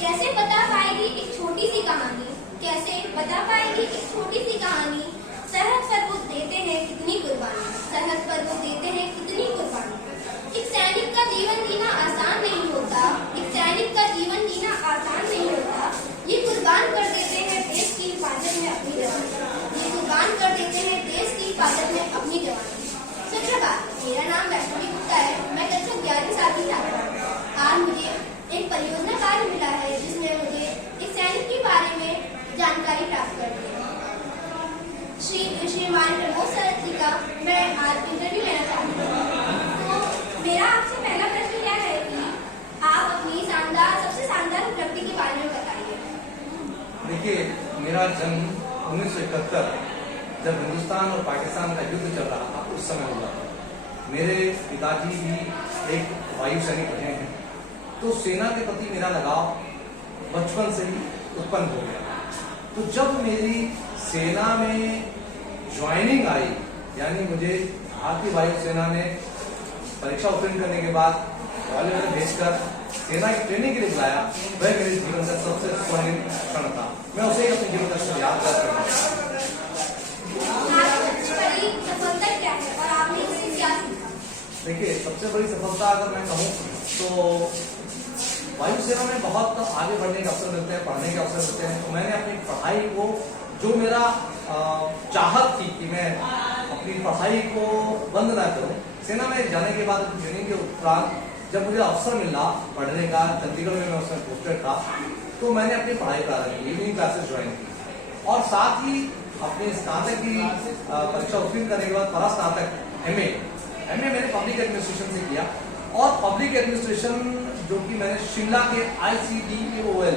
कैसे बता पाएगी एक छोटी सी कहानी, कैसे बता पाएगी एक छोटी सी कहानी। सरहद पर वो देते हैं कितनी कुर्बानी, सरहद पर वो देते हैं कितनी कुर्बानी। एक सैनिक का जीवन जीना आसान नहीं होता, एक सैनिक का जीवन जीना आसान नहीं होता। ये कुर्बान कर देते हैं देश की हिफाजत में अपनी जवानी, ये कुर्बान कर देते हैं देश की हिफाजत में अपनी जवानी। सुप्रभात, मेरा नाम वैष्णवी गुप्ता है, मैं कक्षा 11वीं साथी छात्रा हूँ। आज मुझे एक परियोजना कार्य मिला है जिसमें मुझे एक सैनिक के बारे में जानकारी प्राप्त करनी है। श्रीमान प्रमोद सर जी का मैं आज इंटरव्यू लेना चाहती हूँ। तो मेरा आपसे पहला प्रश्न क्या है कि आप अपनी सबसे शानदार उपलब्धि के बारे में बताइए। देखिए, मेरा जन्म 1971 जब हिंदुस्तान और पाकिस्तान का युद्ध चल रहा था उस समय हुआ था। मेरे पिताजी भी एक वायु सैनिक रहे हैं, तो सेना के प्रति मेरा लगाव बचपन से ही उत्पन्न हो गया। तो जब मेरी सेना में ज्वाइनिंग आई, यानी मुझे भारतीय वायुसेना में परीक्षा उत्तीर्ण करने के बाद वाले ने भेजकर सेना की ट्रेनिंग के लिए बुलाया, वह मेरे जीवन का सबसे स्वर्णिम क्षण था। मैं उसे अपने जीवन का याद करता हूँ। सफलता क्या है और आपने इससे क्या सीखा? देखिए, सबसे बड़ी सफलता अगर मैं कहूँ तो वायुसेना में बहुत आगे बढ़ने के अवसर मिलते हैं, पढ़ने के अवसर मिलते हैं। तो मैंने अपनी पढ़ाई को, जो मेरा चाहत थी कि मैं अपनी पढ़ाई को बंद ना करूं, सेना में जाने के बाद ट्रेनिंग के उपरांत जब मुझे अवसर मिला पढ़ने का, चंडीगढ़ में मैं उसमें पोस्टेड था, तो मैंने अपनी पढ़ाई प्रारंभ की, इवनिंग क्लासेस ज्वाइन की और साथ ही अपनी स्नातक की परीक्षा उत्तीर्ण करने के बाद परास्नातक एमए मैंने पब्लिक एडमिनिस्ट्रेशन से किया। और पब्लिक एडमिनिस्ट्रेशन जो कि मैंने शिमला के ICDEOL,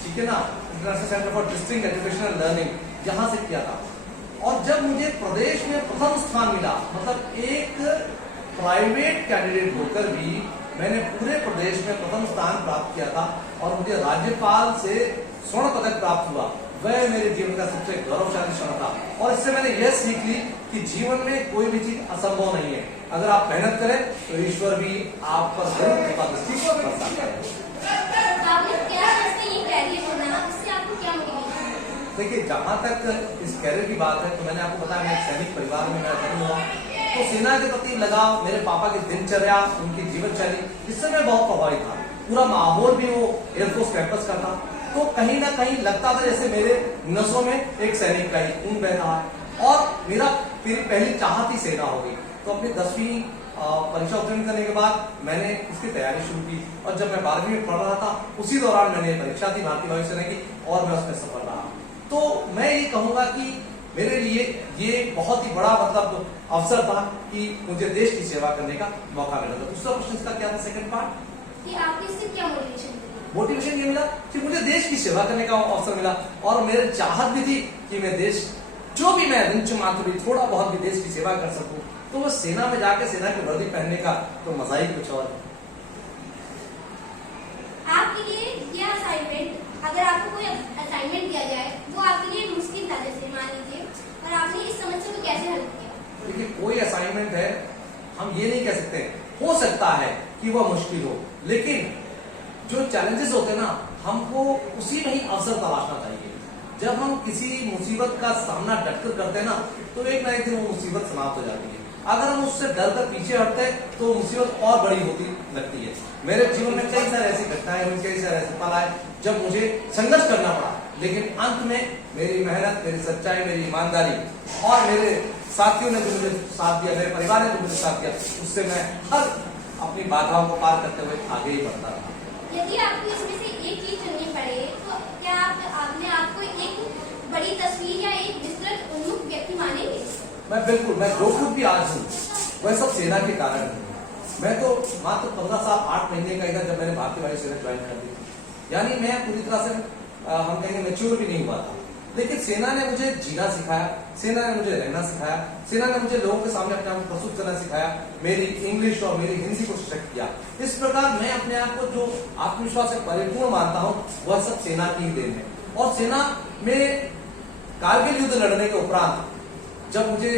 ठीक है ना, international centre for district educational learning, यहाँ से किया था। और जब मुझे प्रदेश में प्रथम स्थान मिला, मतलब एक प्राइवेट कैंडिडेट होकर भी मैंने पूरे प्रदेश में प्रथम स्थान प्राप्त किया था और मुझे राज्यपाल से स्वर्ण पदक प्राप्त हुआ, वह मेरे जीवन का सबसे गौरवशाली क्षण था। और इससे मैंने यह सीख ली कि जीवन में कोई भी चीज असंभव नहीं है। अगर आप मेहनत करें तो ईश्वर भी आप पर जरूर कृपा दृष्टि बरसाता है। आपने क्या ये कैरियर चुना, इससे आपको क्या मोटिवेशन? देखिए, जहाँ तक इस कैरियर की बात है तो मैंने आपको बताया मैं एक सैनिक परिवार में मेरा जन्म हुआ, तो सेना के प्रति लगाव, मेरे पापा की दिनचर्या, उनकी जीवन शैली, जिससे मैं बहुत प्रभावित था। पूरा माहौल भी वो एयरफोर्स कैंपस का था, तो कहीं ना कहीं लगता था जैसे मेरे नसों में एक सैनिक का ही खून बह रहा है। और मेरा पहली चाहत ही सेना हो गई। तो अपनी 10वीं परीक्षा उत्तीर्ण करने के बाद मैंने इसकी तैयारी शुरू की और जब मैं 12वीं में पढ़ रहा था उसी दौरान मैंने परीक्षा दी भारतीय वायुसेना की और मैं उसमें सफल रहा। तो मैं ये कहूंगा कि मेरे लिए ये बहुत ही बड़ा मतलब अवसर था कि मुझे देश की सेवा करने का मौका मिला था। दूसरा क्वेश्चन इसका क्या था, सेकंड पार्ट, कि आपको इससे क्या मोटिवेशन ये मिला कि मुझे देश की सेवा करने का अवसर मिला और मेरे चाहत भी थी कि मैं देश, जो भी मैं दिन मात्र भी थोड़ा बहुत भी देश की सेवा कर सकूं। तो वो सेना में जाके सेना की वर्दी पहनने का तो मजा ही कुछ और है। आपके लिए यह असाइनमेंट, अगर आपको कोई असाइनमेंट दिया जाए वो आपके लिए मुश्किल था, जैसे मान लीजिए, और आपने इस समस्या को कैसे हल किया? देखिए, कोई असाइनमेंट है, हम ये नहीं कह सकते, हो सकता है कि वह मुश्किल हो, लेकिन जो चैलेंजेस होते हैं ना, हमको उसी में ही अवसर तलाशना चाहिए। जब हम किसी मुसीबत का सामना डटकर करते हैं ना, तो एक ना एक दिन वो मुसीबत समाप्त हो जाती है। अगर हम उससे डरकर पीछे हटते हैं तो मुसीबत और बड़ी होती लगती है। मेरे जीवन में कई सारे ऐसी घटनाएं हुई, कई सारे ऐसे पल आए जब मुझे संघर्ष करना पड़ा, लेकिन अंत में मेरी मेहनत, मेरी सच्चाई, मेरी ईमानदारी और मेरे साथियों ने जो मुझे साथ दिया, मेरे परिवार ने जो मुझे साथ दिया, उससे मैं हर अपनी बाधाओं को पार करते हुए आगे ही बढ़ता रहा। यदि आपको इसमें से एक चीज चुननी पड़े तो क्या आपने आपको एक बड़ी तस्वीर या एक विस्तृत उन्मुख व्यक्ति मानेंगे? मैं जो कुछ भी आज हूँ वह सब सेना के कारण है। मैं तो मात्र 15 साल 8 महीने का ही था जब मैंने भारतीय वायुसेना ज्वाइन कर दी, यानी मैं पूरी तरह से हम कहेंगे मैच्योर भी नहीं हुआ था। लेकिन सेना ने मुझे जीना सिखाया, सेना ने मुझे रहना सिखाया, सेना ने मुझे लोगों के सामने अपने आप को प्रस्तुत करना सिखाया, मेरी इंग्लिश और मेरी हिंदी को सशक्त किया। इस प्रकार मैं अपने आप को जो आत्मविश्वास से परिपूर्ण मानता हूँ वह सब सेना की ही देन है। और सेना में कारगिल युद्ध लड़ने के उपरांत जब मुझे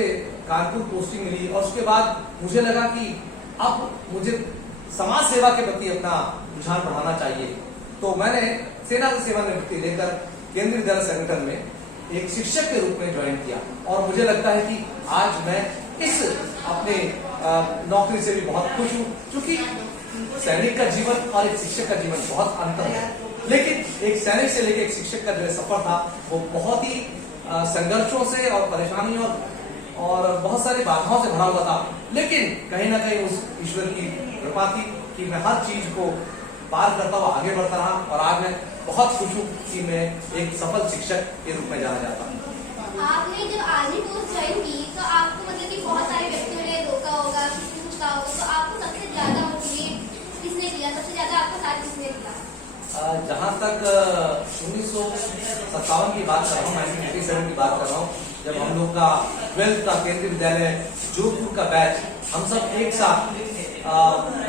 कानपुर पोस्टिंग मिली और उसके बाद मुझे लगा कि अब मुझे समाज सेवा के प्रति अपना रुझान बढ़ाना चाहिए, तो मैंने सेना से सेवानिवृत्ति लेकर केंद्रीय विद्यालय संगठन में एक शिक्षक के रूप में ज्वाइन किया और मुझे लगता है कि आज मैं इस अपने नौकरी से भी बहुत खुश हूँ, क्योंकि सैनिक का जीवन और एक शिक्षक का जीवन बहुत अंतर है। लेकिन एक सैनिक से लेकर एक शिक्षक का जो सफर था वो बहुत ही संघर्षों से और परेशानियों और बहुत सारी बाधाओं से भरा हुआ था, लेकिन कहीं ना कहीं उस ईश्वर की कृपा थी कि मैं हर चीज को पार करता हुआ आगे बढ़ता रहा और आज मैं बहुत खुश हूँ कि मैं एक सफल शिक्षक के रूप में जाना चाहता हूँ। आपने जब आर्मी कोर्स ज्वाइन की तो आपको मतलब कि बहुत सारे व्यक्तियों ने रोका होगा, किसी ने कुछ कहा होगा, तो आपको सबसे ज्यादा मोटिवेट किसने किया, सबसे ज्यादा आपका साथ किसने दिया? जहाँ तक 1957 की बात कर रहा हूँ, 1987 की बात कर रहा हूँ, जब हम लोग का 12th का केंद्रीय विद्यालय जोधपुर का बैच हम सब एक साथ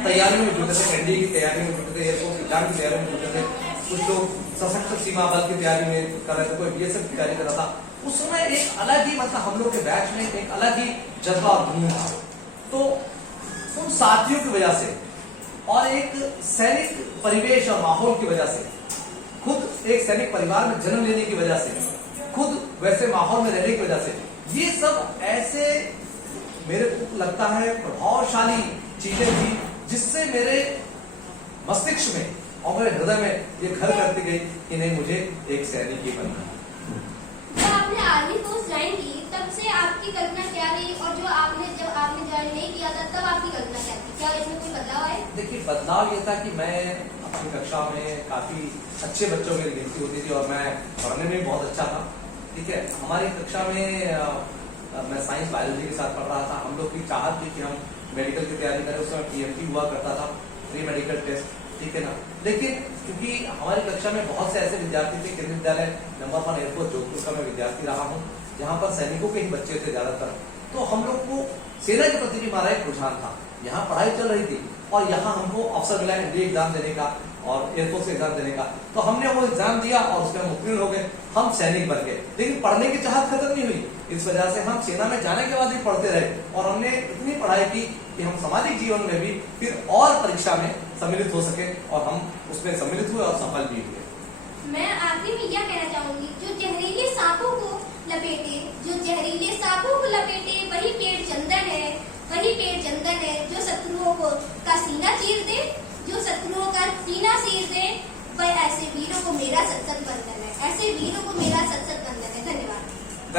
तैयारियों में जुटे थे, एनडीए की तैयारी में जुटे थे, एयरफोर्स एग्जाम की तैयारी में जुटे थे, कुछ लोग सशस्त्र सीमा बल की तैयारी में कर रहे थे, कोई बीएसएफ की तैयारी कर रहा था। उस समय एक अलग ही मतलब हम लोग के बैच में एक अलग ही जज्बा और जुनून था। तो उन साथियों की वजह से और एक सैनिक परिवेश और माहौल की वजह से, खुद एक सैनिक परिवार में जन्म लेने की वजह से, खुद वैसे माहौल में रहने की वजह से, ये सब ऐसे मेरे को लगता है प्रभावशाली चीजें थी जिससे मेरे मस्तिष्क में और मेरे हृदय में ये घर करती गई कि नहीं, मुझे एक सैनिक ही बनना है। जब आपने आर्मी कोर्स ज्वाइन की तब से आपकी कल्पना क्या रही, और जब आपने ज्वाइन नहीं किया था तब आपकी कल्पना क्या थी? क्या इसमें कोई बदलाव आया? देखिए, बदलाव ये था कि मैं अपनी कक्षा में काफी अच्छे बच्चों में गिनती होती थी और मैं पढ़ने में भी बहुत अच्छा था। ठीक है, हमारी कक्षा में मैं साइंस बायोलॉजी के साथ पढ़ रहा था। हम लोग की चाहत थी कि हम मेडिकल की तैयारी करें, उस समय पीएमटी हुआ करता था, प्री मेडिकल टेस्ट, ठीक है ना। लेकिन क्योंकि हमारी कक्षा में बहुत से ऐसे विद्यार्थी थे, केंद्रीय विद्यालय नंबर 1 एयरफोर्स जोधपुर का मैं विद्यार्थी रहा हूँ, जहाँ पर सैनिकों के ही बच्चे थे ज्यादातर, तो हम लोग को सेना के प्रति भी हमारा एक रुझान था। यहाँ पढ़ाई चल रही थी और यहाँ हमको अवसर मिला एनडीए एग्जाम देने का और एयरफोर्स एग्जाम देने का, तो हमने वो एग्जाम दिया और उसमें हम उत्तीर्ण हो गए, हम सैनिक बन गए। लेकिन पढ़ने की चाहत खत्म नहीं हुई, इस वजह से हम सेना में जाने के बाद भी पढ़ते रहे और हमने इतनी पढ़ाई की कि हम सामाजिक जीवन में भी फिर और परीक्षा में सम्मिलित हो सके और हम उसमें सम्मिलित हुए और सफल भी हुए। मैं आखिरी में यह कहना चाहूंगी, जो जहरीले सांपों को लपेटे, वही पेड़ चंदन है, जो शत्रुओं का सीना चीर दे, वह ऐसे वीरों को मेरा सतसत वंदन है।